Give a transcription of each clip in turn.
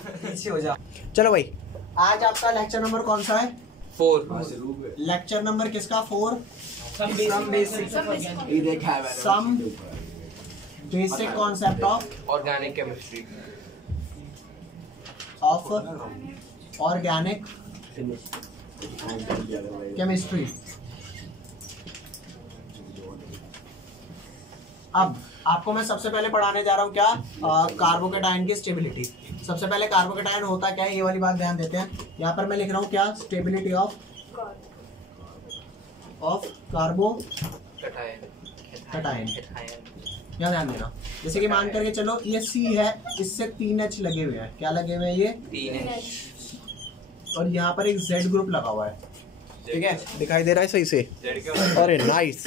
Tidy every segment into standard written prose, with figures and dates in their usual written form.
पीछे हो जा। चलो भाई, आज आपका लेक्चर नंबर कौन सा है? 4। लेक्चर नंबर किसका? 4। Some basic concept of organic chemistry. Organic chemistry. अब आपको मैं सबसे पहले पढ़ाने जा रहा हूँ क्या? कार्बोकेटायन की स्टेबिलिटी। सबसे पहले कार्बोकेटायन होता क्या है ये वाली बात ध्यान देते हैं। यहाँ पर मैं लिख रहा हूँ क्या? Stability of carbocation. क्या ध्यान देना, जैसे कि मान करके चलो ये C है, इससे 3H लगे हुए हैं। क्या लगे हुए हैं? ये 3H। और यहाँ पर एक Z ग्रुप लगा हुआ है, ठीक है? दिखाई दे रहा है सही से? अरे नाइस।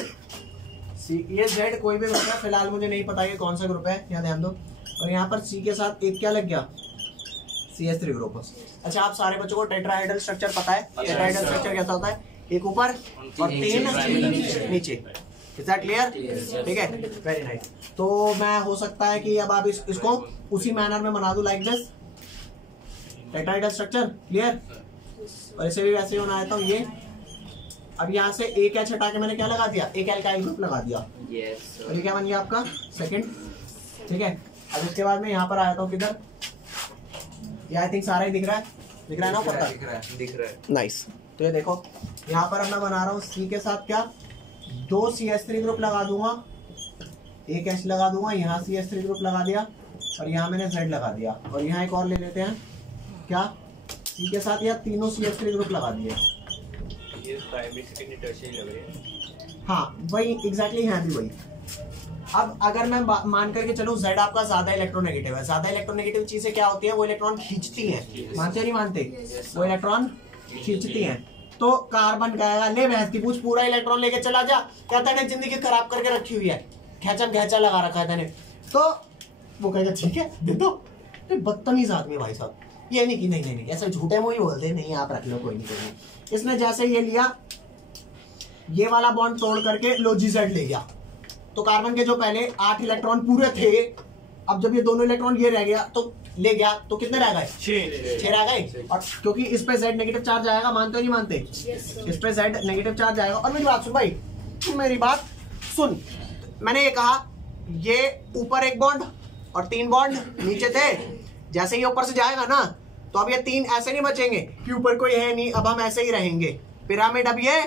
ये Z कोई भी बच्चा, फिलहाल मुझे नहीं पता ये कौन सा ग्रुप है, यहाँ ध्यान दो। और यहाँ पर C के साथ एक क्या लग गया? CH3 group. अच्छा, आप सारे बच्चों को टेट्राहेड्रल स्ट्रक्चर पता है? टेट्राहेड्रल स्ट्रक्चर कैसा होता है? एक ऊपर और 3 नीचे। Is that clear? ठीक है, वेरी नाइस। तो मैं हो सकता है कि अब आप इसको उसी मैनर में बना दूं, like this tetrahedral structure. Clear? और इसे भी वैसे ही बनाता हूँ ये। अब यहाँ से एक H हटा के मैंने क्या लगा दिया? एक एल्काइल ग्रुप लगा दिया। और ये क्या बन गया आपका? सेकंड। ठीक है, अब इसके बाद में यहाँ पर आया था किधर? ये आई थिंक सारा ही दिख रहा है। दिख रहा है ना? ऊपर दिख रहा है। नाइस। तो ये देखो, यहाँ पर अब मैं बना रहा हूँ C के साथ क्या? 2 CH3 ग्रुप लगा दूंगा, एक H लगा दूंगा, यहाँ CH3 ग्रुप लगा दिया और यहाँ मैंने Z लगा दिया। और यहाँ एक और ले लेते हैं क्या? C के साथ या तीनों CH3 ग्रुप लगा दिए। ये प्राइमरी सेकेंडरी टर्शियरी लग रही है। हाँ वही एग्जैक्टली, यहाँ भी वही। अब अगर मैं मान करके चलूं Z आपका ज्यादा इलेक्ट्रोनेगेटिव है। ज्यादा इलेक्ट्रोनेगेटिव चीजें क्या होती है? वो इलेक्ट्रॉन खींचती है। मानते नहीं मानते? वो इलेक्ट्रॉन खींचती है। तो कार्बन कहेगा ले भैंस की पूछ, पूरा इलेक्ट्रॉन लेके चला जा। कहता है जिंदगी खराब करके रखी हुई है, खेचम खेचा लगा रखा है तने। तो वो कहेगा ठीक है दे दो। बदतमीज आदमी भाई साहब। ये नहीं कि नहीं ऐसा झूठे मुंह ही बोलते नहीं, आप रख लो कोई नहीं। इसने जैसे ये लिया, ये वाला बॉन्ड तोड़ करके लो GZ ले गया। तो कार्बन के जो पहले 8 इलेक्ट्रॉन पूरे थे, अब जब ये दोनों इलेक्ट्रॉन ये रह गया तो ले गया, तो कितने रह गए? 6 रह गए। और क्योंकि इस पे Z नेगेटिव चार्ज आएगा, मानते हो नहीं मानते? इस पे Z नेगेटिव चार्ज आएगा। और मेरी बात सुन भाई, मेरी बात सुन। मैंने ये कहा ये ऊपर एक बॉन्ड और 3 बॉन्ड नीचे थे। जैसे ये ऊपर से जाएगा ना, तो अब ये 3 ऐसे नहीं बचेंगे कि ऊपर कोई है नहीं, अब हम ऐसे ही रहेंगे। पिरामिड अब ये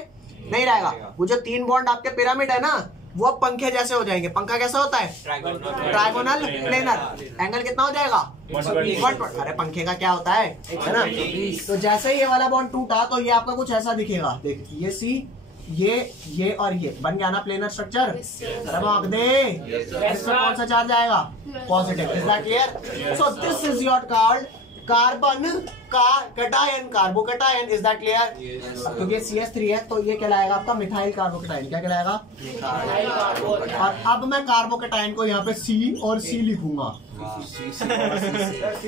नहीं रहेगा। वो जो 3 बॉन्ड आपके पिरामिड है ना, वो अब पंखे जैसे हो जाएंगे। पंखा कैसा होता है? Trigonal planar. एंगल कितना हो जाएगा? 1. अरे पंखे का क्या होता है ना? तो जैसे ही ये वाला बॉन्ड टूटा तो ये आपका कुछ ऐसा दिखेगा। देख ये C, ये और ये बन गया ना प्लेनर स्ट्रक्चर। दे इसमें कौन सा चार्ज आएगा? Positive. Is that clear? So this is your called carbon का cation, carbocation. Is that clear? क्योंकि ये CH3 है तो ये कहलाएगा आपका मिथाइल कार्बोकैटायन। क्या कहलाएगा? और अब मैं कार्बोकैटायन को यहाँ पे C और C लिखूंगा।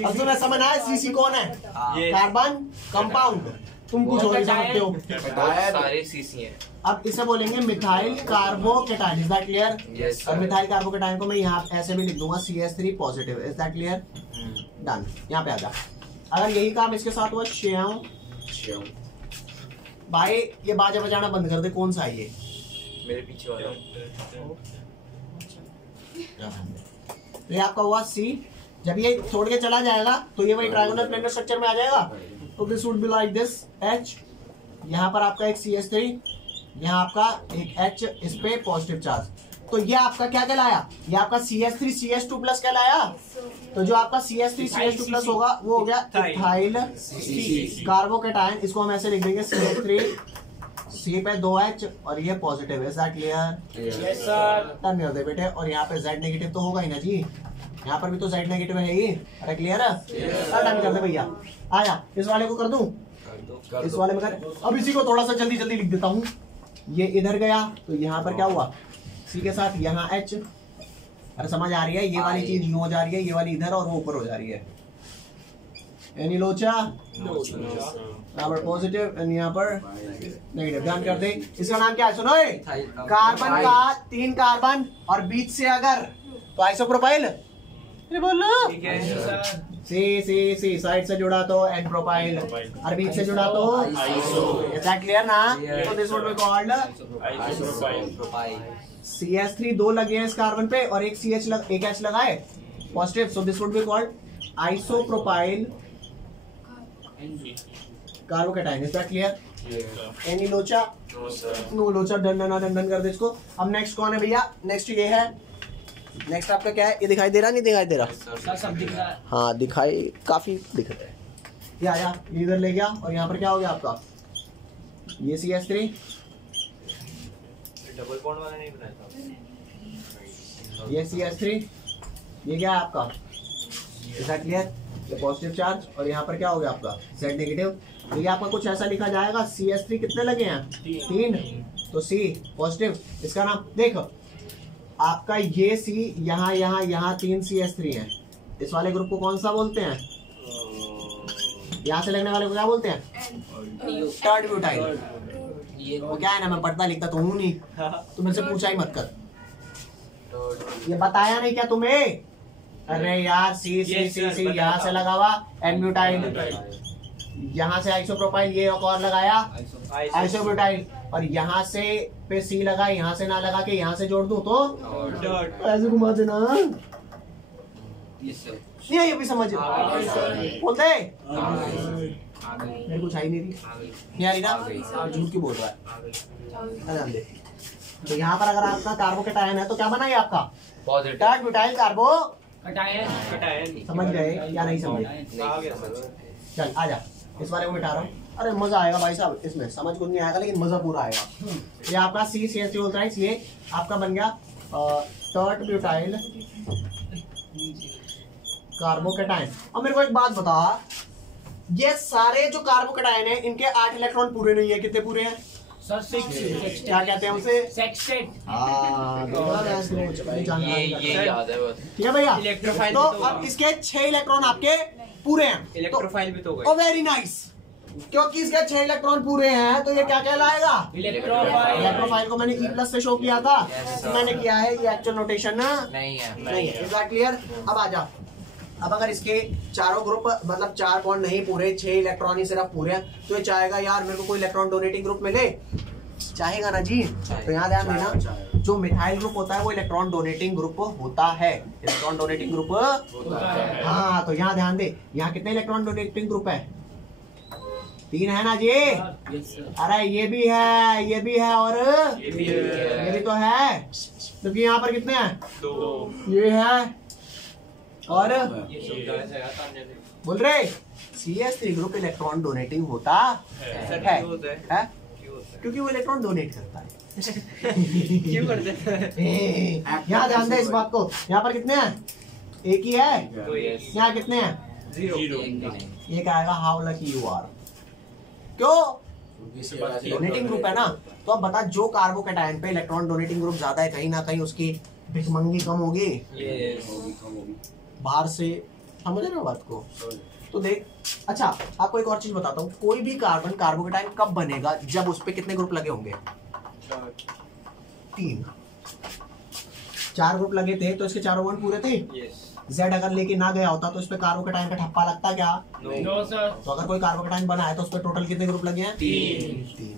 अब तुम्हें समझ आया CC कौन है? Carbon compound. तुम कुछ और समझते हो, सारे CC हैं। अब इसे बोलेंगे methyl carbocation. Is that clear? और मिथाइल कार्बोकैटायन को मैं यहाँ ऐसे भी लिख दूंगा CH3 positive. Is that clear? Done. यहाँ पे आ जा। अगर यही काम इसके साथ हुआ श्याम भाई, ये बाजा बजाना बंद कर दे। कौन सा है ये? मेरे पीछे वाला। ये आपका हुआ C। जब ये छोड़ के चला जाएगा तो ये वही ट्रायंगुलर प्लेनर स्ट्रक्चर में आ जाएगा। तो this would be like this H। यहाँ पर आपका एक CH3, यहाँ आपका एक H, इस पे पॉजिटिव चार्ज। तो ये आपका क्या कहलाया? ये आपका CH3 CH2 प्लस कहलाया। तो जो आपका CH3 CH2 प्लस होगा वो हो गया इथाइल कार्बोकैटायन। इसको हम ऐसे लिख देंगे CH3, C पे 2H और ये positive. Is that clear? Yes sir. Done कर दे बेटे। और यहाँ पे Z नेगेटिव तो होगा ही ना जी, यहाँ पर भी तो Z नेगेटिव है ही। अरे क्लियर है? डन कर दे भैया। आया, इस वाले को कर दूं? इस वाले में कर। अब इसी को थोड़ा सा जल्दी जल्दी लिख देता हूँ। ये इधर गया तो यहाँ पर क्या हुआ? C के साथ यहाँ H। अरे समझ आ रही है? ये वाली चीज यूं हो जा रही है, ये वाली इधर और वो ऊपर हो जा रही है। एनी लोचा? यहाँ पर पॉजिटिव और यहाँ पर नेगेटिव। ध्यान कर दे। इसका नाम क्या है? सुनो, कार्बन का 3 कार्बन और बीच से अगर तो आइसोप्रोपाइल। बोलो सी साइड से जुड़ा तो एन प्रोपाइल, और बीच से जुड़ा तो इज दैट क्लियर ना? तो this would be called CH3 दो लगे हैं इस कार्बन पे और एक H लगाए positive, so this would be called isopropyl carbocation. Is that clear? Any लोचा? नो लोचा, डन कर दे इसको। अब नेक्स्ट कौन है भैया? नेक्स्ट ये है, नेक्स्ट आपका क्या है? ये दिखाई दे रहा नहीं दिखाई दे रहा? सब दिख रहा है। हाँ दिखाई काफी दिख रहा है। ये आया, इधर ले गया और यहाँ पर क्या हो गया आपका? ये CH3, डबल बॉन्ड वाला नहीं बनाया था। ये CH3, ये क्या है आपका? Is that clear? ये पॉजिटिव चार्ज और यहाँ पर क्या हो गया आपका? Z negative. तो ये आपका कुछ ऐसा लिखा जाएगा, CH3 कितने लगे हैं? 3, तो C पॉजिटिव। इसका नाम देखो आपका, ये C यहाँ 3 CH3 है। इस वाले ग्रुप को कौन सा बोलते हैं? यहाँ से लगने वाले को क्या बोलते हैं? टर्ड ब्यूटाइल। वो क्या है ना, मैं पढ़ता लिखता तो हूँ नहीं, तो मेरे से पूछा ही मत कर। ये बताया नहीं क्या तुम्हें? अरे यार C यहाँ से लगा हुआ एन ब्यूटाइल, यहाँ से आइसोप्रोपाइल, ये और लगाया आइसोब्यूटाइल, और यहाँ से पे C लगा, यहाँ से ना लगा के यहाँ से जोड़ दूं तो ऐसे घुमा देना। ये भी समझ बोलते मेरे कुछ आई नहीं रही यार ना, झूठ क्यों बोल रहा है? तो यहाँ पर अगर आपका कार्बोकैटायन है तो क्या बना ये आपका? टर्ड ब्यूटाइल कार्बोकैटायन। समझ गए या नहीं समझे? चल आजा, इस वाले को मिटा रहा हूँ। अरे मजा आएगा भाई साहब, इसमें समझ कुछ नहीं आएगा लेकिन मजा पूरा आएगा। ये आपका CH3 बोलता है, ये आपका बन गया टर्ड ब्यूटाइल कार्बोकैटायन। अब मेरे को एक बात बता, ये सारे जो कार्बोकैटायन है इनके 8 इलेक्ट्रॉन पूरे नहीं है। कितने पूरे हैं सर? 6। क्या कहते हैं उसे? सेक्सटेट। ठीक है भैया। इलेक्ट्रोफाइल तो अब इसके 6 इलेक्ट्रॉन आपके पूरे हैं। इलेक्ट्रोफाइल भी तो ओ वेरी नाइस, क्योंकि इसके 6 इलेक्ट्रॉन पूरे हैं तो ये क्या कहलाएगा? इलेक्ट्रोफाइल को मैंने E+ से शो किया था, तो मैंने किया है, ये एक्चुअल नोटेशन नहीं है। Is that clear? अब आजा, अब अगर इसके चारों ग्रुप मतलब 4 बॉन्ड नहीं पूरे, 6 इलेक्ट्रॉन ही सिर्फ पूरे हैं, तो ये चाहेगा यार मेरे को कोई इलेक्ट्रॉन डोनेटिंग ग्रुप मिले, चाहेगा ना जी? तो यहाँ ध्यान देना, जो मिथाइल ग्रुप होता है वो इलेक्ट्रॉन डोनेटिंग ग्रुप होता है। इलेक्ट्रॉन डोनेटिंग ग्रुप होता है। हाँ तो यहाँ ध्यान दे, यहाँ कितने इलेक्ट्रॉन डोनेटिंग ग्रुप है? 3 है ना जी? अरे ये भी है, ये भी है और ये भी तो है, क्योंकि यहाँ पर कितने हैं? 2 ये है और बोल रहे CH3 ग्रुप इलेक्ट्रॉन डोनेटिंग होता है, क्योंकि वो इलेक्ट्रॉन डोनेट करता है। क्यों करते हैं? यहाँ ध्यान दे इस बात को, यहाँ पर कितने हैं? एक ही है। यहाँ कितने हैं? 0। ये क्या आएगा? How lucky you are. क्यों? डोनेटिंग ग्रुप है ना। तो अब बता, जो कार्बोकैटायन पे इलेक्ट्रॉन डोनेटिंग ग्रुप ज्यादा है, कहीं ना कहीं उसकी भिखमंगी कम होगी बाहर से, समझ रहे हो बात को? तो देख, अच्छा आपको एक और चीज बताता हूँ, कोई भी कार्बन कार्बोकैटायन कब बनेगा? जब उस पे कितने ग्रुप लगे होंगे? 3। 4 ग्रुप लगे थे तो इसके चारों बॉन्ड पूरे थे। Z अगर लेके ना गया होता तो इस पे कार्बोकैटायन का ठप्पा लगता क्या? No sir. तो अगर कोई कार्बोकैटायन बना है तो उस पे टोटल कितने ग्रुप लगे हैं? 3।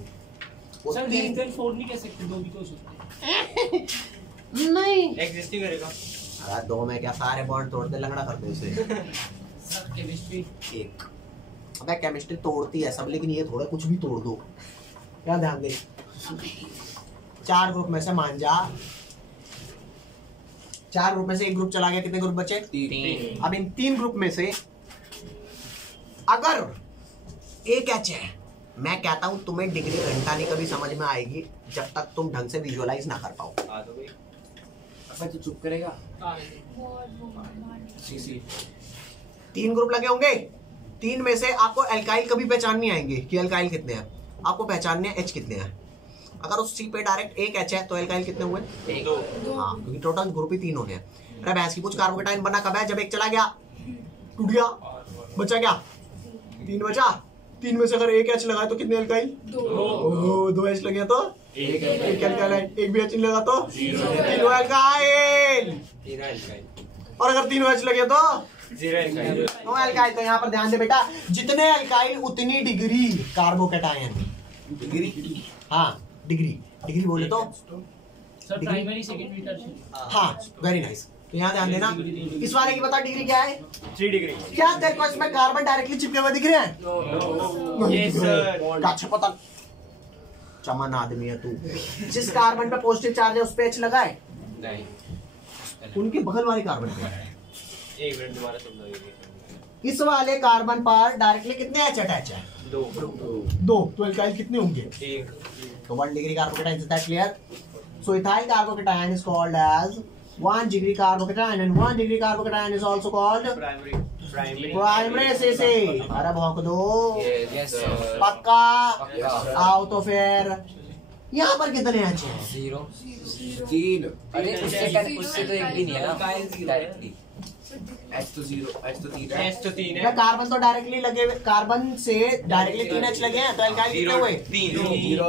सर लेकिन 4 नहीं कह सकते, 2 भी तो हो सकते नहीं, एग्जिस्टिंग करेगा। अरे 2 में क्या सारे बॉन्ड तोड़ दे, लंगड़ा कर दे उसे। Sir chemistry 1। अबे केमिस्ट्री तोड़ती है सब, लेकिन ये थोड़ा कुछ भी तोड़ दो। क्या ध्यान दे, 4 ग्रुप में से मान जा, 4 ग्रुप में से एक ग्रुप चला गया, कितने ग्रुप बचे? 3। अब इन 3 ग्रुप में से अगर एक H है, मैं कहता हूं तुम्हें डिग्री घंटा नहीं कभी समझ में आएगी जब तक तुम ढंग से विजुअलाइज ना कर पाओ। तो चुप करेगा। 3 ग्रुप लगे होंगे, 3 में से आपको एल्काइल कभी पहचान नहीं आएंगे कि एल्काइल कितने हैं, आपको पहचानने हैं H कितने हैं। अगर उस C पे डायरेक्ट एक H है तो एल्काइल कितने हुए? 2। हाँ, क्योंकि टोटल ग्रुप ही 3 होने हैं। अरे भैंस की कुछ कार्बोकैटायन बना कब है? जब एक चला गया, टूट गया, बचा क्या? 3 बचा। 3 में से अगर एक H लगा तो कितने एल्काइल? 2 H लगे तो एक एल्काइल, एक भी H लगा तो 3 एल्काइल। और अगर 3 H लगे तो जीरो एल्काइल। No alkyl. तो यहाँ पर ध्यान दे बेटा, जितने एल्काइल उतनी डिग्री कार्बोकेटायन। डिग्री, हाँ डिग्री, डिग्री बोले तो सर प्राइमरी सेकेंडरी टर्शियरी। हाँ वेरी नाइस। तो यहाँ ध्यान देना, इस वाले की बता डिग्री क्या है? 3 डिग्री। क्या तेरे को इसमें कार्बन डायरेक्टली चिपके हुए दिख रहे हैं? Yes sir. अच्छा पता, चमन आदमी है तू। जिस कार्बन पे पॉजिटिव चार्ज है उस पे H लगा है, नहीं, उनके बगल वाले कार्बन पे। एक मिनट दोबारा समझाइए। इस वाले कार्बन पर डायरेक्टली कितने H अटैच है? 2। 2। तो एल्काइल कितने होंगे? 1। तो 1 degree carbocation. Is that clear? So ethyl carbocation is called as 1 degree carbocation and 1 degree carbocation is also called primary से अरे भौंक दो यस सर, पक्का। पक्का। आओ तो फिर यहाँ पर कितने H हैं? 0 3। अरे उससे तो एक भी नहीं है ना डायरेक्टली। H तो 0, H तो 3 है। एस तो 3 क्या है। कार्बन तो डायरेक्टली लगे हुए, कार्बन से डायरेक्टली 3 H लगे हैं, तो एल्काइल कितने हुए? 0।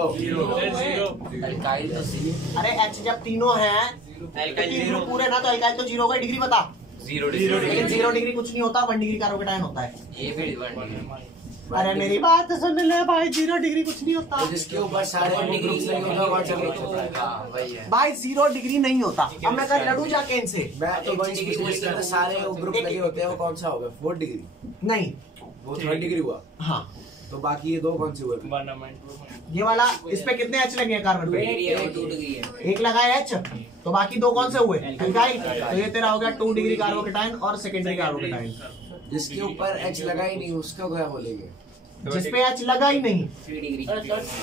अल्काइल तो 0। अरे H जब तीनों हैं एल्काइल तीन 0। पूरे ना, तो एल्काइल तो 0 होगा। डिग्री बता। 0 लेकिन 0 डिग्री कुछ नहीं होता, 1 डिग्री कार्बोकेटायन होता है। ये भी 1 डिग्री। अरे मेरी बात सुन ले भाई, 0 डिग्री कुछ नहीं होता जिसके ऊपर सारे ग्रुप्स लगे होते हैं वो चल। हां वही है। भाई। 0 डिग्री नहीं होता। अब मैं कर लड़ू जाके इनसे। मैं तो 1 डिग्री बोल के तो सारे वो ग्रुप लगे होते हैं, वो कौन सा होगा? 4 डिग्री। नहीं, वो 3 डिग्री हुआ। हाँ तो बाकी ये दो कौन से हुए? ये वाला, इस पे कितने H लगे हैं कार्बन पे? 2 डिग्री है। एक लगा है H, तो बाकी दो कौन से हुए? एल्काइल। तो ये तेरा हो गया 2 डिग्री कार्बोकेटायन और सेकेंडरी कार्बोकेटायन। जिसके ऊपर H लगा ही नहीं उसका क्या बोलेंगे? जिसपे H लगा ही नहीं, 3 डिग्री।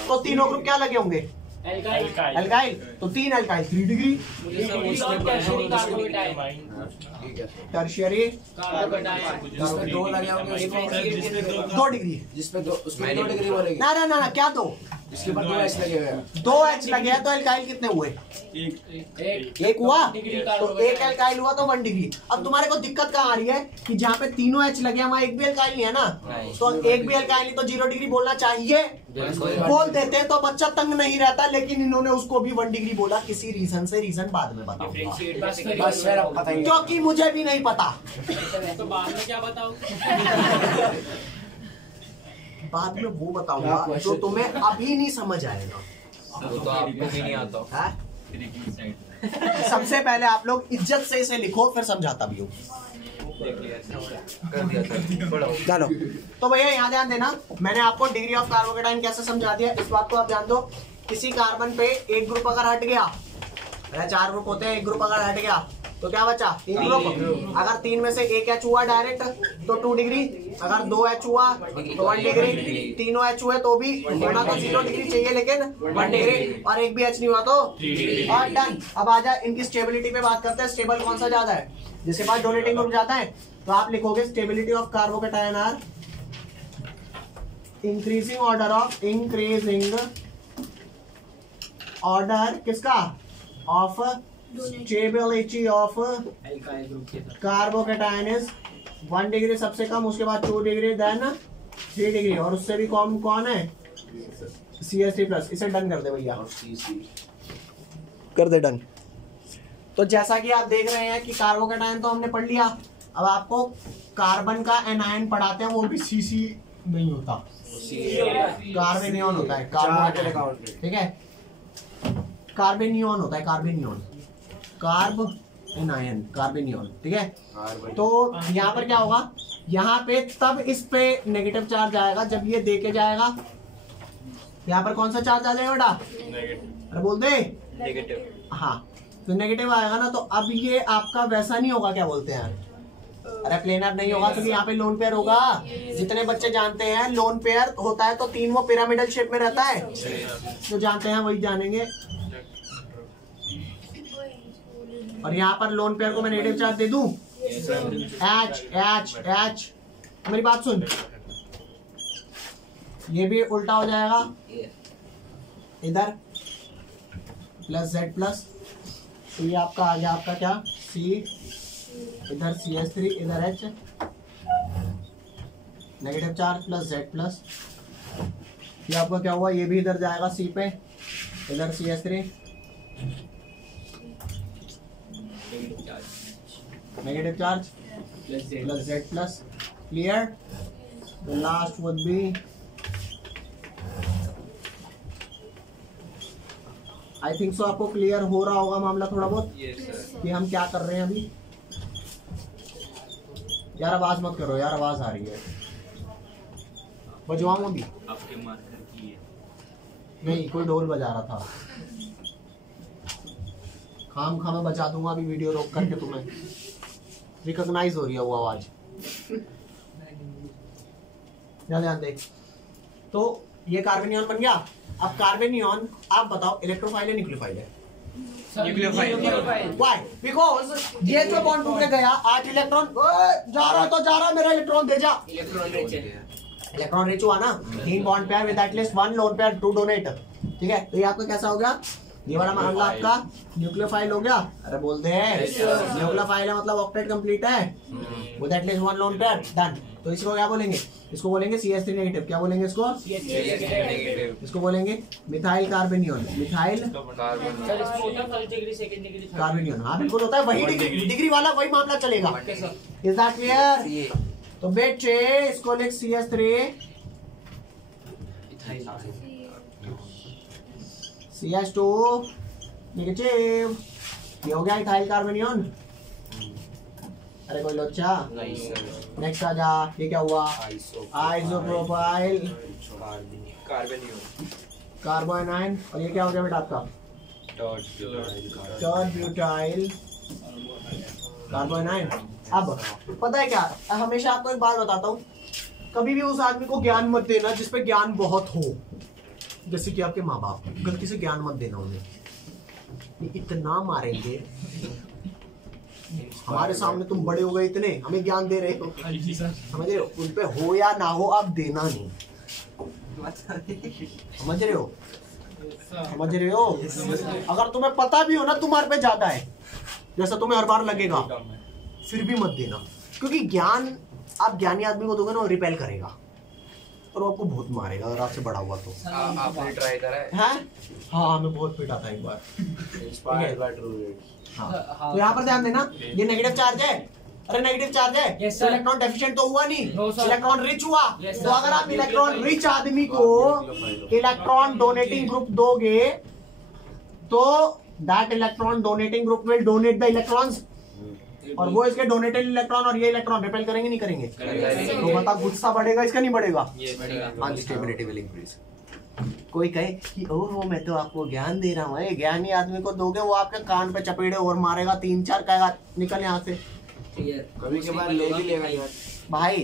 तो तीनों ग्रुप क्या लगे होंगे? एल्काइल। एल्काइल। तो 3 एल्काइल 3 डिग्री। ठीक है। टर्शियरी जिसमें 2 लगे होंगे उसको 2 डिग्री। जिसमें 2 उसमें 2 डिग्री बोलेंगे। ना ना ना ना, क्या 2? जिसके ऊपर 2 H लगे हुए हैं। 2 H लगे हैं, तो एल्काइल कितने हुए? एक हुआ। तो एक एल्काइल हुआ तो 1 डिग्री। अब तुम्हारे को दिक्कत कहाँ आ रही है कि जहाँ पे तीनों H लगे हैं वहाँ एक भी एल्काइल नहीं है ना, तो एक भी एल्काइल नहीं, तो 0 डिग्री बोलना चाहिए। बोल देते तो बच्चा तंग नहीं रहता, लेकिन इन्होंने उसको भी 1 डिग्री बोला किसी रीजन से। रीजन बाद में बताऊंगा, बस फिर अब पता ही नहीं। क्योंकि मुझे भी नहीं पता। तो बाद में क्या बताऊं? बाद में वो बताऊंगा जो तुम्हें अभी नहीं समझ आएगा। वो तो आपको भी नहीं आता। हाँ? सबसे पहले आप लोग इज्जत से इसे लिखो, फिर समझाता भी हूँ। कर दिया सर। पढ़ो। चलो, तो भैया यहाँ ध्यान देना, मैंने आपको डिग्री ऑफ कार्बोकेटाइन कैसे समझा दिया। इस बात को आप ध्यान दो, किसी कार्बन पे एक ग्रुप अगर हट गया, 4 ग्रुप होते हैं, एक ग्रुप अगर हट गया तो क्या बचा? 3 ग्रुप। अगर 3 में से एक H हुआ डायरेक्ट तो 2 डिग्री, अगर 2 H हुआ तो 1 डिग्री, तीनों H हुए तो भी होना तो 0 डिग्री चाहिए, लेकिन 1 डिग्री, और एक भी H नहीं हुआ तो और डन। अब आजा इनकी स्टेबिलिटी पे बात करते हैं। स्टेबल कौन सा ज्यादा है? जिसके पास डोनेटिंग ग्रुप ज्यादा है, तो आप लिखोगे stability of carbocation are increasing order किसका? Of stability of carbocation is 1 degree सबसे कम, उसके बाद 2 डिग्री, देन 3 डिग्री, और उससे भी कम कौन है? CH3+। इसे डन कर दे भैया, कर दे डन। तो जैसा कि आप देख रहे हैं कि कार्बोकेटायन तो हमने पढ़ लिया। अब आपको कार्बन का एनायन पढ़ाते हैं, वो भी CC नहीं होता, कार्बेनियन होता है। कार्बोकेटायन, ठीक है, कार्बेनियन होता है, कार्बेनियन, कार्ब एनायन, कार्बेनियन, ठीक है। तो यहाँ पर क्या होगा? यहाँ पे तब इस पे नेगेटिव चार्ज आएगा जब ये दे के जाएगा। यहाँ पर कौन सा चार्ज आ जाएगा बेटा? अरे बोल दे। नेगेटिव। हाँ, तो नेगेटिव आएगा ना, तो अब ये आपका वैसा नहीं होगा, क्या बोलते हैं, अरे प्लेनर नहीं होगा, क्योंकि यहाँ पे लोन पेयर होगा। जितने बच्चे जानते हैं लोन पेयर होता है तो 3 वो पिरामिडल शेप में रहता है, जो जानते हैं वही जानेंगे। और यहाँ पर लोन पेयर को मैं नेगेटिव चार्ज दे दूं, H H H। मेरी बात सुन, ये भी उल्टा हो जाएगा, इधर प्लस Z+, तो ये आपका आ गया आपका क्या? C, इधर CH3, इधर H, negative charge plus Z+। ये आपका क्या हुआ? ये भी इधर जाएगा C पे, इधर CH3, negative charge, plus Z plus. Clear? The last would be I think so. आपको क्लियर हो रहा होगा मामला थोड़ा बहुत कि हम क्या कर रहे हैं अभी. यार आवाज मत करो यार, आवाज आ रही है. बजवाऊं अभी? आपके मार्कर की है. नहीं, कोई ढोल बजा रहा था. खाम खाम बजा दूंगा अभी वीडियो रोक करके. तुम्हें रिकॉग्नाइज हो रही है वो आवाज. ध्यान दे. तो ये कार्बेनियन बन गया. अब कार्बेनियन आप बताओ इलेक्ट्रोफाइल है न्यूक्लियोफाइल है? न्यूक्लियोफाइल. Why? Because ये जो बॉन्ड टूट के गया, आज इलेक्ट्रॉन जा रहा है तो जा रहा है, मेरा इलेक्ट्रॉन दे जा. इलेक्ट्रॉन रिच हुआ ना. 3 bond pair with at least 1 lone pair to donate. ठीक है, तो ये आपका कैसा हो गया? ये वाला मामला आपका न्यूक्लियोफाइल हो गया. अरे बोलते हैं न्यूक्लियोफाइल है मतलब ऑक्टेट कंप्लीट है with at least 1 lone pair. Done. तो इसको क्या बोलेंगे? इसको बोलेंगे CH3 नेगेटिव. क्या बोलेंगे इसको? इसको बोलेंगे मिथाइल कार्बेनियन. मिथाइल कार्बेनियन. हाँ बिल्कुल होता है वही. डिग्री वाला वही मामला चलेगा. Is that clear? तो बेटे इसको लिख CH3 CH2 नेगेटिव. ये हो गया इथाइल कार्बेनियन. अरे कोई लोचा. नेक्स्ट आ जा. ये क्या हुआ? Isopropyl carbanion. और ये क्या हो गया बेटा आपका? Tert butyl carbanion. अब पता है क्या, हमेशा आपको एक बात बताता हूँ, कभी भी उस आदमी को ज्ञान मत देना जिसपे ज्ञान बहुत हो. जैसे कि आपके माँ बाप, गलती से ज्ञान मत देना उन्हें. ये इतना मारेंगे. हमारे सामने तुम बड़े हो गए इतने, हमें ज्ञान दे रहे हो. समझ रहे हो? उन पे हो या ना हो आप देना नहीं. समझ रहे हो? समझ रहे हो? अगर तुम्हें पता भी हो ना तुम्हारे पे ज्यादा है, जैसा तुम्हें हर बार लगेगा, फिर भी मत देना. क्योंकि ज्ञान आप ज्ञानी आदमी को दोगे ना, वो रिपेल करेगा और वो आपको बहुत मारेगा अगर आपसे बड़ा हुआ तो. आपने ट्राई करा है? हाँ मैं बहुत पिटा था एक बार. हाँ. तो यहाँ पर ध्यान देना, ये नेगेटिव चार्ज है. अरे नेगेटिव चार्ज है. तो इलेक्ट्रॉन डेफिशिएंट तो हुआ नहीं, इलेक्ट्रॉन रिच हुआ. तो अगर आप इलेक्ट्रॉन रिच आदमी को इलेक्ट्रॉन डोनेटिंग ग्रुप दोगे तो that electron donating group will donate the electrons. और वो इसके डोनेटेड इलेक्ट्रॉन और ये इलेक्ट्रॉन रिपेल करेंगे नहीं करेंगे? तो बता गुस्सा बढ़ेगा इसका नहीं बढ़ेगा? Instability will increase. कोई कहे कि ओहो मैं तो आपको ज्ञान दे रहा हूँ, ज्ञानी आदमी को दोगे वो आपके कान पे चपेड़े और मारेगा 3-4 कहेगा निकल यहाँ से. कभी के बाद ले भी लेगा यार. भाई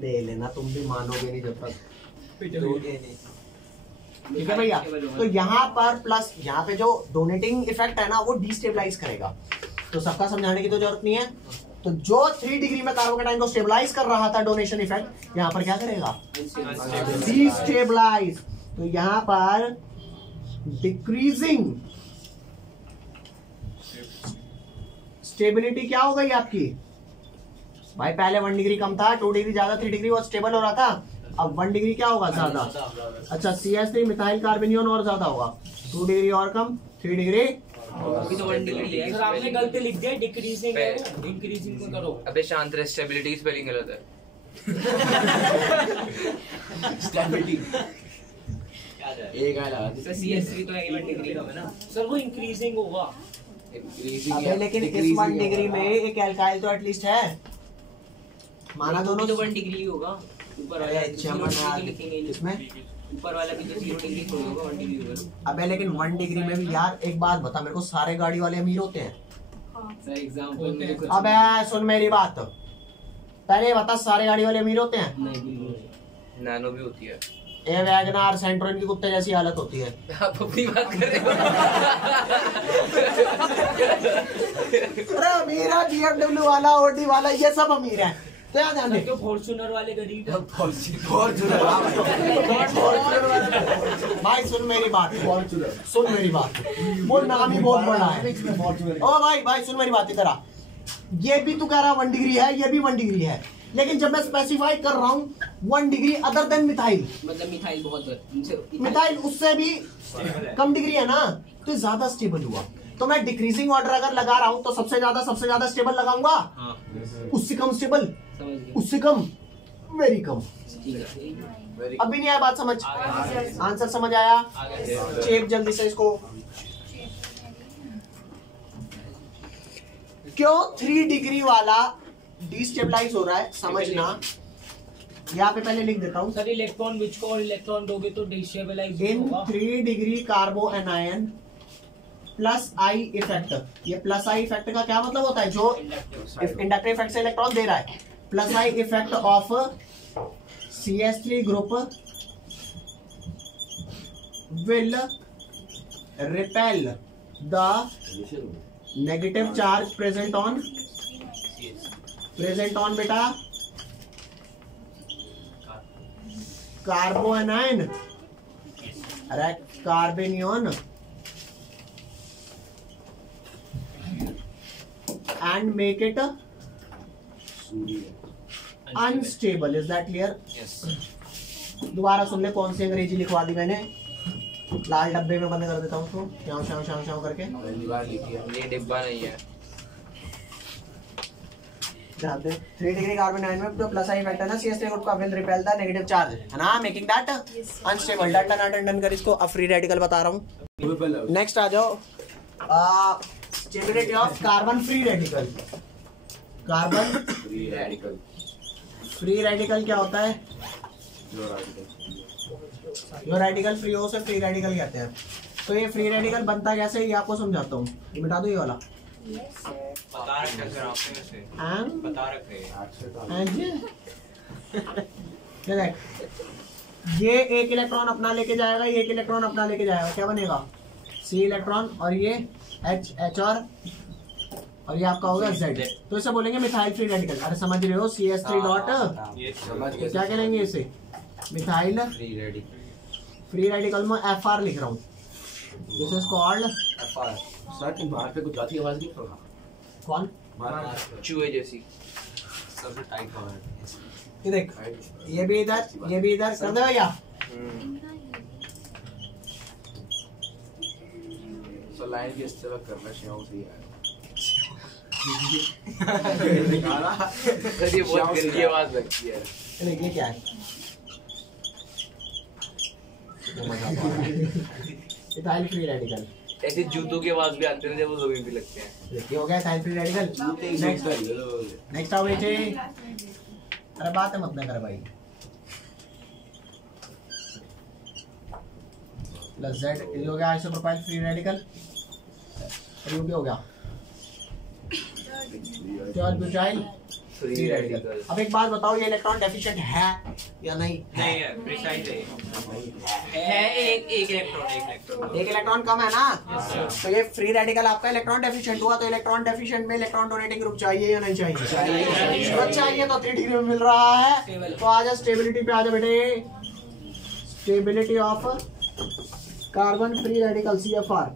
दे लेना, तुम भी मानोगे नहीं जब तक. ठीक है भैया. तो यहाँ पर प्लस यहाँ पे जो डोनेटिंग इफेक्ट है ना वो डिस्टेबलाइज करेगा. तो सबका समझाने की तो जरूरत नहीं है. तो जो 3 डिग्री में कार्बोकेटाइन को स्टेबलाइज कर रहा था डोनेशन इफेक्ट, यहाँ पर क्या करेगा? डिस्टेबलाइज. तो यहाँ पर डिक्रीजिंग स्टेबिलिटी क्या हो गई आपकी? भाई पहले 1 डिग्री कम था, 2 डिग्री ज्यादा, 3 डिग्री और स्टेबल हो रहा था. अब 1 डिग्री क्या होगा? ज्यादा. अच्छा CH3 मिथाइल कार्बेनियन और ज्यादा होगा. 2 डिग्री और कम, 3 डिग्री. अभी तो 1 डिग्री लिया है. सर आपने गलती लिख दिया, डिक्रीजिंग है वो, इंक्रीजिंग में करो. अबे शांत रहे, स्टेबिलिटी स्पेलिंग गलत है. स्टेबिलिटी एक आला. सर CH3 तो 1 डिग्री का है ना सर, वो इंक्रीजिंग होगा. अबे लेकिन इस 1 डिग्री में एक एल्काइल तो एटलीस्ट है. माना दोनों तो 1 डिग्री होगा. ऊपर वाला इसमें ऊपर वाला भी तो 0 डिग्री होगा, 1 डिग्री होगा. अबे लेकिन 1 डिग्री में भी यार एक बात बता मेरे को, सारे गाड़ी वाले अमीर होते हैं? Sir example. अबे सुन मेरी बात, पहले बता सारे गाड़ी वाले अमीर होते हैं? नहीं, नैनो भी होती है. ए वैगनार सेंट्रोन की कुत्ते जैसी हालत होती है. आप अपनी बात कर रहे हो. अरे मेरा BMW वाला, ऑडी वाला, ये सब अमीर है. तो याद ध्यान दे, तो फॉर्च्यूनर वाले गरीब है. भाई सुन मेरी बात, सुन मेरी बात, वो नाम ही बहुत बड़ा है. ओ भाई सुन मेरी बात. इधर आ. ये भी तू कह रहा 1 डिग्री है, ये भी 1 डिग्री है, लेकिन जब मैं स्पेसिफाई कर रहा हूँ 1 डिग्री अदर देन मिथाइल, मतलब मिथाइल बहुत मिथाइल उससे भी कम डिग्री है ना, तो ज्यादा स्टेबल हुआ. तो मैं डिक्रीजिंग ऑर्डर अगर लगा रहा हूं तो सबसे ज्यादा स्टेबल लगाऊंगा, उससे कम स्टेबल, उससे कम, वेरी कम। अभी नहीं आया बात समझ? आंसर समझ आया? चेप जल्दी से इसको। क्यों 3 डिग्री वाला डिस्टेबलाइज हो रहा है समझना। यहाँ पे पहले लिख देता हूँ सर इलेक्ट्रॉन विच को और इलेक्ट्रॉन दोगे तो डिस्टेबलाइज इन होगा। 3 degree कार्बो anion plus I effect. ये प्लस आई इफेक्ट का क्या मतलब होता है? जो इंडक्टिव इफेक्ट से इलेक्ट्रॉन दे रहा है। Plus I effect of CH3 group will repel the negative charge present on बेटा कार्बो एनायन, अरे कार्बेनियन and make it unstable. Is that clear? Yes. दोबारा सुन ले, कौन सी अंग्रेजी लिखवा दी मैंने। लाल डब्बे में बंद कर देता हूँ उसको, श्याम श्याम श्याम श्याम करके। ये डिब्बा नहीं है। ध्यान दे, 3 डिग्री कार्बन आयन में जो प्लस आई इफेक्ट है ना CH3 ग्रुप का, will repel the negative charge, है ना, मेकिंग दैट अनस्टेबल। डन कर इसको। अब फ्री रेडिकल बता रहा हूँ। नेक्स्ट आ जाओ, stability of carbon free radical. Carbon free radical क्या होता है? जो रेडिकल फ्री हो उसे फ्री रेडिकल कहते हैं। तो ये फ्री रेडिकल बनता कैसे, ये आपको समझाता हूँ। ये मिटा दो ये वाला। बता रखे सर आपने वैसे। बता रखे। ये देख, ये एक इलेक्ट्रॉन अपना लेके जाएगा, ये एक इलेक्ट्रॉन अपना लेके जाएगा, क्या बनेगा? C इलेक्ट्रॉन और ये H और ये आपका होगा Z। तो इसे बोलेंगे मिथाइल फ्री रेडिकल। अरे समझ रहे हो, CH3 डॉट क्या कहेंगे इसे? मिथाइल फ्री रेडिकल में FR लिख रहा हूँ। This is called FR। Sir तुम बाहर पे कुछ आती आवाज नहीं कर रहा? कौन? चूहे जैसी। सबसे टाइट कवर है। ये देख, ये भी इधर कर दो भैया। सो लाइन की इस्तेमाल करना चाहिए सही है। सर ये बहुत गंदी आवाज लगती है। ये क्या है? Methyl free radical. ऐसे जूतों की आवाज भी आती है जब वो जमीन पे लगते हैं। ये हो गया मिथाइल फ्री रेडिकल। नेक्स्ट आओ बेटे। अरे बात मत ना कर भाई। प्लस Z, ये हो गया आइसोप्रोपाइल फ्री रेडिकल। ये हो गया ब्यूटाइल फ्री रेडिकल। अब एक बात बताओ, ये इलेक्ट्रॉन डेफिशिएंट है या नहीं? नहीं है, प्रिसाइज है। एक इलेक्ट्रॉन कम है ना। तो ये फ्री रेडिकल आपका इलेक्ट्रॉन डेफिशिएंट हुआ। तो इलेक्ट्रॉन डेफिशिएंट में इलेक्ट्रॉन डोनेटिंग ग्रुप चाहिए या नहीं चाहिए? तो चाहिए। तो 3 डिग्री में मिल रहा है। तो आ जा स्टेबिलिटी पे, आ जा बेटे। Stability of carbon free radical CFR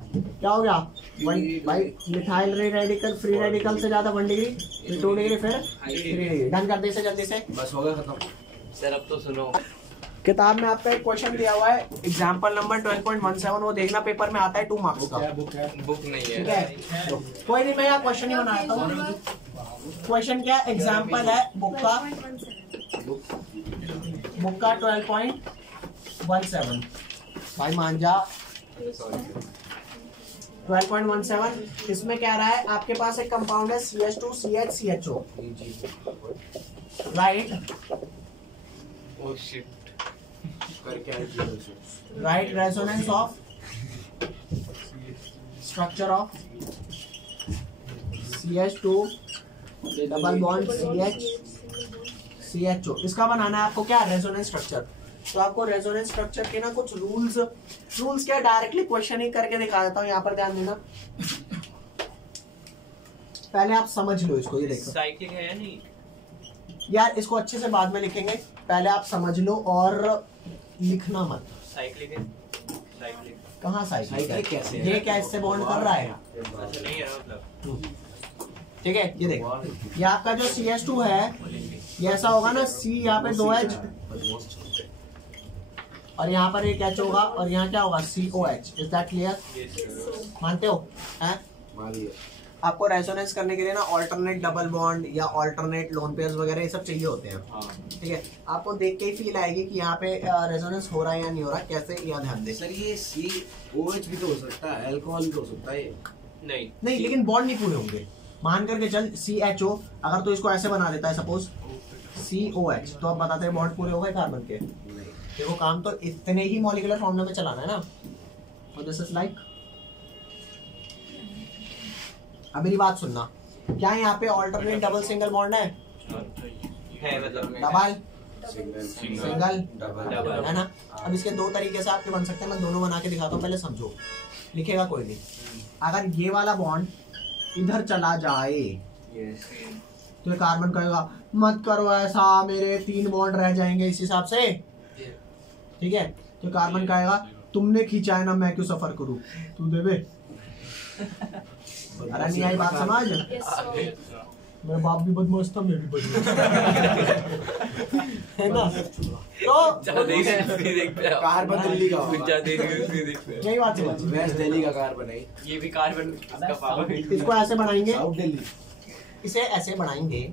क्या हो गया? भाई मिथाइल फ्री रेडिकल से ज्यादा 1 डिग्री, 2 डिग्री, फिर 3 डिग्री। डन कर दे इसे जल्दी से। बस हो गया खत्म। सर अब तो सुनो, किताब में आपका एक क्वेश्चन दिया हुआ है, एग्जाम्पल नंबर 12.17, वो देखना, पेपर में आता है 2 मार्क्स का। बुक नहीं ठीक है। है, कोई नहीं, मैं यहाँ क्वेश्चन ही बनाता हूँ। क्वेश्चन क्या एग्जाम्पल है बुक का 12.17। भाई मान जा। 12.17 इसमें क्या रहा है? आपके पास एक कंपाउंड है CH2CH CHO, right? Oh shit. Right, resonance of structure of CH2 double bond CHO। इसका बनाना है आपको क्या? Resonance structure. तो आपको रेजोनेंस स्ट्रक्चर के ना कुछ रूल्स क्या डायरेक्टली क्वेश्चन ही करके दिखा देता हूँ। यहाँ पर ध्यान देना, पहले आप समझ लो इसको। ये देखो, साइक्लिक है या नहीं यार, इसको अच्छे से बाद में लिखेंगे, पहले आप समझ लो और लिखना मत। साइक्लिक है। साइक्लिक कहाँ साइक्लिक कैसे है? ये क्या इससे बॉन्ड कर रहा है? ऐसा नहीं है मतलब। ठीक है, ये देखो, ये आपका जो CH2 है ये ऐसा होगा ना, C यहाँ पे 2H और यहाँ पर एक H होगा और यहाँ क्या होगा? COH। Is that clear? मानते हो? हैं? आपको रेजोनेंस करने के लिए ना ऑल्टरनेट डबल बॉन्ड या ऑल्टरनेट लोन पेयर्स वगैरह ये सब चाहिए होते हैं। ठीक है, आपको देख के ही फील आएगी कि यहाँ पे रेजोनेंस हो रहा है या नहीं हो रहा, कैसे यहाँ ध्यान दे। सर ये COH भी तो हो सकता है, अल्कोहल भी तो हो सकता है। नहीं लेकिन बॉन्ड नहीं पूरे होंगे। मान करके चल CHO, अगर तो इसको ऐसे बना देता है सपोज COH, तो आप बताते हैं बॉन्ड पूरे हो गए कार्बन के। देखो काम तो इतने ही मॉलिक्यूलर फॉर्मूला में चलाना है ना। तो दिस इज लाइक, अब मेरी बात सुनना, क्या यहाँ पे ऑल्टरनेट डबल सिंगल बॉन्ड है? मतलब डबल सिंगल डबल है ना। अब इसके दो तरीके से आपके बन सकते हैं, मैं दोनों बना के दिखाता हूँ, पहले समझो। लिखेगा कोई नहीं। अगर ये वाला बॉन्ड इधर चला जाए तो ये कार्बन कहेगा मत करो ऐसा, मेरे 3 बॉन्ड रह जाएंगे इस हिसाब से। ठीक है, तो कार्बन कहेगा तुमने खींचा है ना, मैं क्यों सफर करूं, तू देवे। अरे नहीं आई बात समझ? मेरा बाप भी बदमाश था, मैं भी बदमाश है ना। तो कार्बन दिल्ली का यही बात समझ, वेस्ट दिल्ली का कार्बन है, ये भी कार्बन का पावर है। इसको ऐसे बनाएंगे, साउथ दिल्ली। इसे ऐसे बनाएंगे।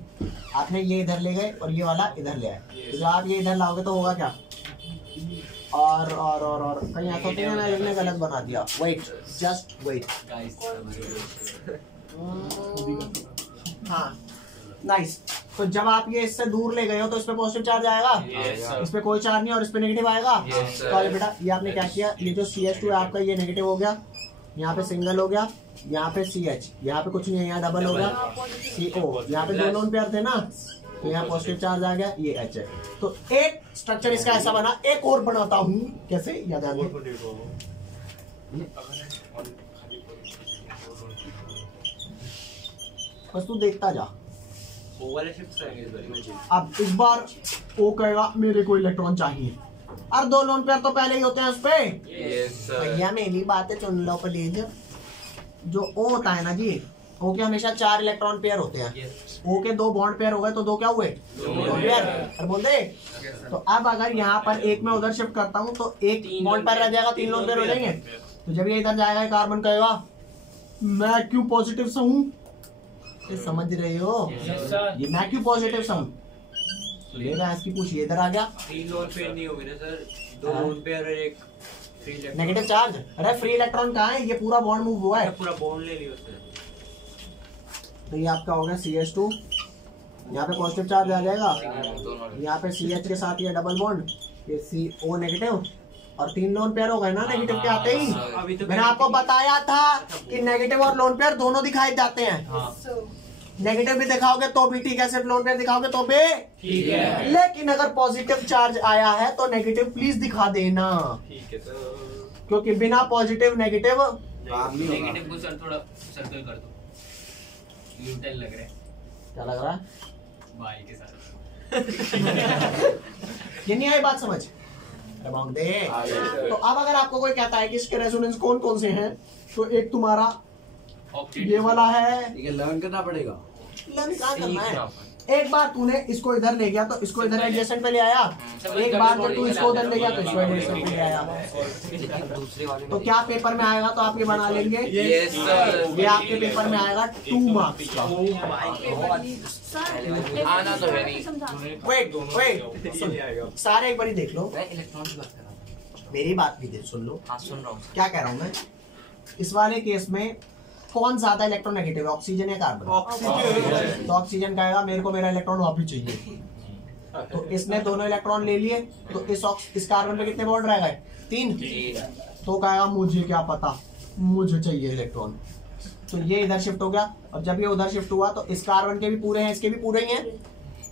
आपने ये इधर ले गए और ये वाला इधर ले आए, तो जब आप ये इधर लाओगे तो होगा क्या? और कहीं ऐसा होता है ना, मैंने गलत बना दिया। Wait, just wait. हाँ नाइस। तो जब आप ये इससे दूर ले गए हो तो इस पे पॉजिटिव चार्ज आएगा, इस पे कोई चार्ज नहीं और इस पे नेगेटिव आएगा। तो अरे बेटा ये आपने क्या किया, ये जो CH2 है आपका ये नेगेटिव हो गया, यहाँ पे सिंगल हो गया, यहाँ पे CH, यहाँ पे कुछ नहीं है, यहाँ डबल हो गया CO, यहाँ पे 2 लोन पेयर थे ना, तो यहाँ पॉजिटिव चार्ज आ गया, ये H है। तो एक स्ट्रक्चर इसका ऐसा बना, एक और बनाता हूँ, कैसे याद आ गया? बस तू देखता जा। अब इस बार वो कहेगा मेरे को इलेक्ट्रॉन चाहिए, और 2 लोन पेयर तो पहले ही होते हैं उस पे। भैया मेरी बातें सुन लो प्लीज। जो O होता है ना जी, O के हमेशा 4 इलेक्ट्रॉन पेयर होते हैं। O के 2 बॉन्ड पेयर हो गए तो 2 क्या हुए? Lone pair. और बोल दे। तो अब अगर यहाँ पर एक में उधर शिफ्ट करता हूँ तो एक बॉन्ड पेयर रह जाएगा, 3 लोन पेयर हो जाएंगे। तो जब ये इधर जाएगा कार्बन कहेगा मैं क्यों पॉजिटिव सा हूँ, समझ रहे हो? ये मैं क्यों पॉजिटिव सा हूँ, लेगा इसकी पूछ, ये इधर आ गया। 3 लोन पेयर नहीं होंगे ना सर, 2 लोन पेयर और एक फ्री इलेक्ट्रॉन। नेगेटिव चार्ज, अरे फ्री इलेक्ट्रॉन कहाँ है? ये पूरा बॉन्ड मूव हुआ है, पूरा बॉन्ड ले लिया उसने। तो ये आपका हो गया CH2, यहाँ पे पॉजिटिव चार्ज आ जाएगा, यहाँ पे CH के साथ ये डबल बॉन्ड, ये CO नेगेटिव, और 3 लोन पेयर हो गए ना नेगेटिव के आते ही। अभी तो मैंने आपको बताया था कि नेगेटिव और लोन पेयर दोनों दिखाई जाते हैं। नेगेटिव भी दिखाओगे तो भी ठीक है, सिर्फ लोन पेयर दिखाओगे तो भी ठीक है, लेकिन अगर पॉजिटिव चार्ज आया है तो नेगेटिव प्लीज दिखा देना, ठीक है सर। क्योंकि बिना पॉजिटिव नेगेटिव नेगेटिव को सर थोड़ा सर्कल कर दो, न्यूट्रल लग रहा है। क्या लग रहा है? भाई के साथ ये नहीं आई बात समझ? अरे दे। तो अब अगर आपको कोई कहता है कि इसके रेजोनेंस कौन कौन से हैं, तो एक तुम्हारा ये वाला है, ठीक है, लर्न करना पड़ेगा। लर्न क्या करना है? एक बार तूने इसको इधर ले गया तो इसको इधर एडजेसेंट पे ले आया, एक बार जब तू इसको उधर ले गया तो इसको एडजेसेंट पे ले आया। तो क्या पेपर में आएगा तो आप ये बना लेंगे? Yes sir. ये आपके पेपर में आएगा 2 मार्क्स का। आना तो है नहीं। वेट सारे एक बार देख लो, मैं इलेक्ट्रॉन की बात कर रहा हूँ, मेरी बात भी सुन लो। हाँ सुन रहा हूँ। क्या कह रहा हूँ मैं? इस वाले केस में कौन ज्यादा इलेक्ट्रोनेगेटिव है, ऑक्सीजन या कार्बन? ऑक्सीजन। तो ऑक्सीजन कहेगा मेरे को मेरा इलेक्ट्रॉन वापस चाहिए। तो इसने दोनों इलेक्ट्रॉन ले लिए, तो इस कार्बन पे कितने बॉन्ड रह गए? 3। तो कहेगा मुझे क्या पता, मुझे चाहिए इलेक्ट्रॉन। तो ये इधर शिफ्ट हो गया, और जब ये उधर शिफ्ट हुआ तो इस कार्बन के भी पूरे हैं, इसके भी पूरे ही हैं।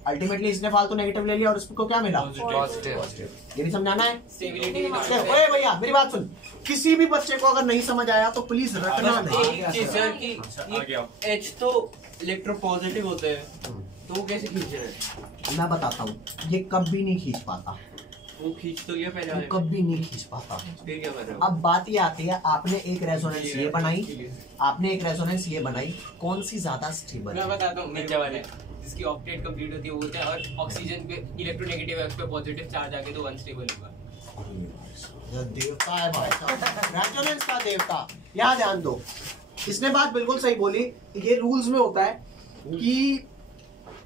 अल्टीमेटली इसने फालतू नेगेटिव ले लिया और इसको क्या मिला? पॉजिटिव। ये भी समझाना है। ओए भैया मेरी बात सुन, किसी भी बच्चे को अगर नहीं समझ आया तो प्लीज रटना नहीं। एक चीज सर कि H तो इलेक्ट्रोपॉजिटिव होते हैं, तो वो कैसे खींच रहे हैं? मैं बताता हूँ, ये कभी नहीं खींच पाता, वो खींच तो लिया पहले, वो कभी नहीं खींच पाता। फिर क्या कर रहे हो? अब बात ये आती है, आपने एक रेजोनेंस ये बनाई, आपने एक रेजोनेंस ये बनाई, कौन सी ज्यादा स्टेबल मैं है? बताता हूँ नीचे वाले जिसकी ऑक्टेट कंप्लीट होती है वो होता है, और ऑक्सीजन पे इलेक्ट्रोनेगेटिव है, उस पे पॉजिटिव चार्ज आके तो अनस्टेबल होगा। ये देवता है भाई साहब, रेजोनेंस का देवता। यहाँ ध्यान दो, इसने बात बिल्कुल सही बोली। ये रूल्स में होता है कि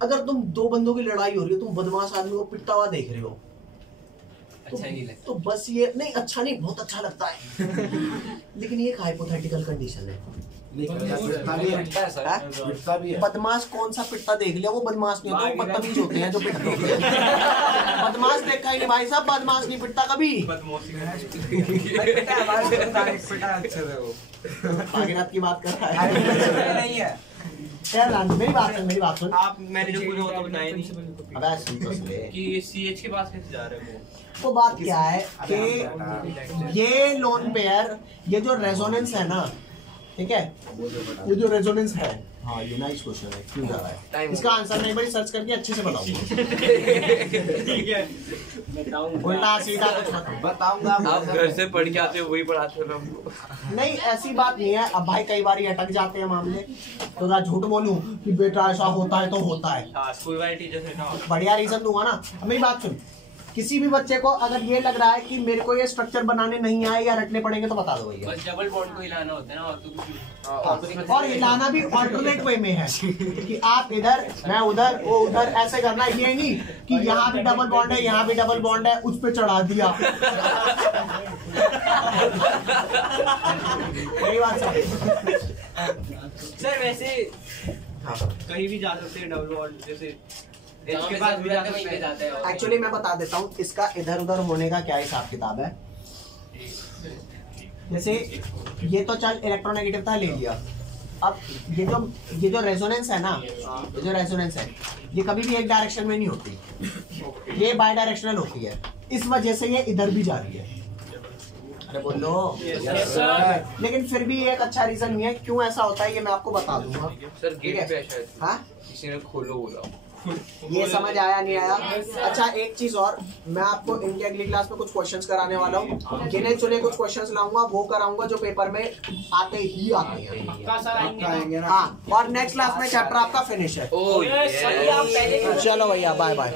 अगर तुम दो बंदों की लड़ाई हो रही हो, तुम बदमाश आदमी को पिटता हुआ देख रहे हो, अच्छा नहीं लगता। तो बस ये नहीं, अच्छा नहीं, बहुत अच्छा लगता है लेकिन ये एक हाइपोथेटिकल कंडीशन है। बदमाश कौन सा पिटता देख लिया, वो बदमाश नहीं होता, वो बदतमीज होते हैं जो पिटते होते हैं। बदमाश देखा ही नहीं भाई साहब, बदमाश नहीं पिटता कभी। भागीरथ की बात कर रहा है नहीं है यार। मेरी बात सुन। आप मैंने जो पूछा वो तो बताया नहीं। अबे सुन तो ले कि CH के पास कैसे जा रहे हो? वो बात क्या है कि ये लोन पेयर, ये जो रेजोनेंस है ना, ठीक है, ये जो रेजोनेंस है, हाँ ये नाइस क्वेश्चन है, क्यों जा रहा है इसका आंसर मैं एक बार सर्च करके अच्छे से बताऊंगा। ठीक है, उल्टा सीधा कुछ बताऊंगा। आप घर से पढ़ के आते हो, वही पढ़ाते हो हमको। नहीं, ऐसी बात नहीं है। अब भाई कई बार ये अटक जाते हैं मामले, तो मैं झूठ बोलूं कि बेटा ऐसा होता है तो होता है। स्कूल वाले टीचर से ना बढ़िया रीजन दूंगा ना। अब मेरी बात सुन, किसी भी बच्चे को अगर ये लग रहा है कि मेरे को ये स्ट्रक्चर बनाने नहीं आए या रटने पड़ेंगे तो बता दो भैया। बस डबल बॉन्ड को हिलाना होता है ना, और तो कुछ और हिलाना भी ऑल्टरनेट वे में है कि आप इधर, मैं उधर, वो उधर, ऐसे करना। ये नहीं कि यहाँ भी डबल बॉन्ड है, यहाँ भी डबल बॉन्ड है, उस पे चढ़ा दिया। यही बात सर वैसे कहीं भी जा सकते हैं डबल बॉन्ड, जैसे इसके बाद भी जाते हैं, जाते हैं। एक्चुअली मैं बता देता हूँ इसका इधर उधर होने का क्या हिसाब किताब है। जैसे ये तो चल इलेक्ट्रोनेगेटिव था, ले लिया। अब ये जो रेजोनेंस है ना, ये जो रेजोनेंस है, ये कभी भी एक डायरेक्शन में नहीं होती, ये बाय डायरेक्शनल होती है। इस वजह से ये इधर भी जा रही है। अरे बोलो लेकिन फिर भी एक अच्छा रीजन नहीं है क्यों ऐसा होता है, ये मैं आपको बता दूंगा। सर गेट पे शायद हाँ किसी ने खोलो बोला। ये समझ आया नहीं आया? अच्छा एक चीज और, मैं आपको इनकी अगली क्लास में कुछ क्वेश्चंस कराने वाला हूँ। गिने चुने कुछ क्वेश्चंस लाऊंगा, वो कराऊंगा जो पेपर में आते ही आते हैं। हाँ, और नेक्स्ट क्लास में चैप्टर आपका फिनिश है। ओह चलो भैया, बाय बाय।